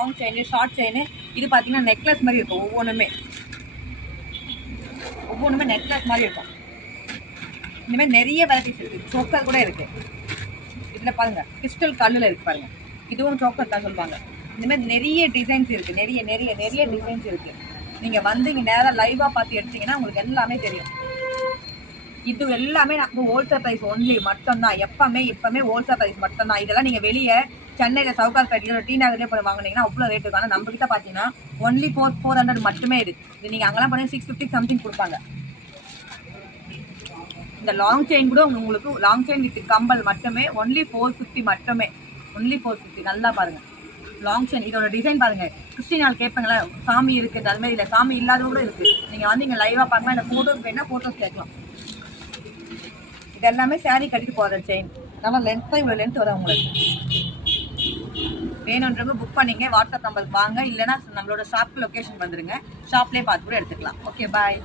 Long chain, short chain. இது பார்த்தீங்கன்னா necklace மாதிரி இருக்கும். ஒவ்வொன்றுமே நெக்லஸ் மாதிரி இருக்கும். இந்தமாதிரி நிறைய வெரைட்டிஸ் இருக்குது. சோக்கர் கூட இருக்குது. இதில் பாருங்கள், கிறிஸ்டல் கல்லில் இருக்குது பாருங்கள். இதுவும் சோக்கர் தான் சொல்லுவாங்க. இந்தமாதிரி நிறைய டிசைன்ஸ் இருக்குது. நிறைய டிசைன்ஸ் இருக்குது. நீங்கள் வந்து இங்கே நேராக லைவாக பார்த்து எடுத்தீங்கன்னா உங்களுக்கு எல்லாமே தெரியும். இது எல்லாமே நம்ம ஹோல்சேல் ப்ரைஸ் ஒன்லி மட்டும்தான். இப்போமே ஹோல்சேல் ப்ரைஸ் மட்டும்தான். இதெல்லாம் நீங்கள் வெளியே சென்னையில் சவுகார்பேட்டையில் டி நகர்லேயே போய் வாங்கினீங்கன்னா அவ்வளோ ரேட்டு இருக்கும். ஆனால் நம்மகிட்ட பார்த்தீங்கன்னா ஒன்லி 400 மட்டுமே இருக்குது. இது நீங்கள் அங்கெல்லாம் பண்ணி 650 சம்திங் கொடுப்பாங்க. இந்த லாங் செயின் கூட உங்களுக்கு லாங் செயின் வித் கம்பல் மட்டுமே ஒன்லி 450 மட்டுமே. ஒன்லி 450. நல்லா பாருங்கள் லாங் செயின். இதோட டிசைன் பாருங்கள். கிறிஸ்டின் ஆள் கேட்பாங்களா சாமி இருக்குது, அது மாதிரி இல்லை சாமி இல்லாத கூட இருக்குது. நீங்கள் வந்து இங்கே லைவாக பார்க்கலாம். இல்லை ஃபோட்டோஸ் வேணால் ஃபோட்டோஸ் கேட்கலாம். இது எல்லாமே சாரீ கட்டிட்டு போகிற செயின். நல்லா லென்த்தாக இவ்வளோ லென்த் வரும். உங்களுக்கு வேணுன்றவங்க புக் பண்ணிங்க. வாட்ஸ்அப் நம்பருக்கு வாங்க. இல்லைனா நம்மளோட ஷாப் லொக்கேஷன் வந்துடுங்க. ஷாப்லேயே பார்த்து கூட எடுத்துக்கலாம். ஓகே, பாய்.